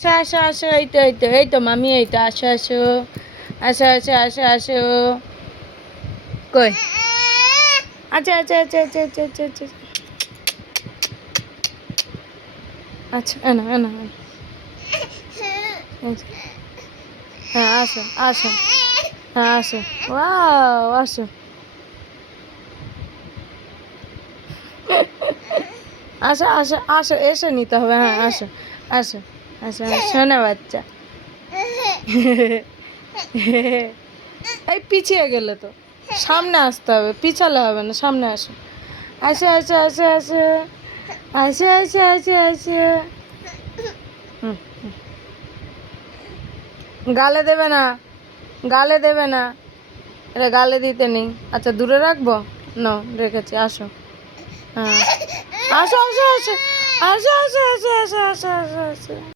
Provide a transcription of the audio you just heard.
আসো আসো আসো, এই তো মামি, এই তো আসো আসো আসো আসো আসো আসো। কই? আচ্ছা আচ্ছা আচ্ছা আচ্ছা আচ্ছা আচ্ছা আচ্ছা আচ্ছা, এনো এনো এনো। আচ্ছা। হ্যাঁ আসো আসো, হ্যাঁ আসো, ওয়াও আসো। আসো আসো আসো, এসে নিতে হবে, হ্যাঁ আসো আসো আসো শোনা বাচ্চা। এই পিছিয়ে গেলে তো, সামনে আসতে হবে, পিছালে হবে না, সামনে আসো। আসো আসো আসো আসো আসো আসো আসো আসো। হুম, গালে দেবে না, গালে দেবে না, এটা গালে দিতে নেই। আচ্ছা দূরে রাখবো, না রেখেছি, আসো। হ্যাঁ আসো আসো আসো আসো আসো আসো আসো আসো আসো আসো।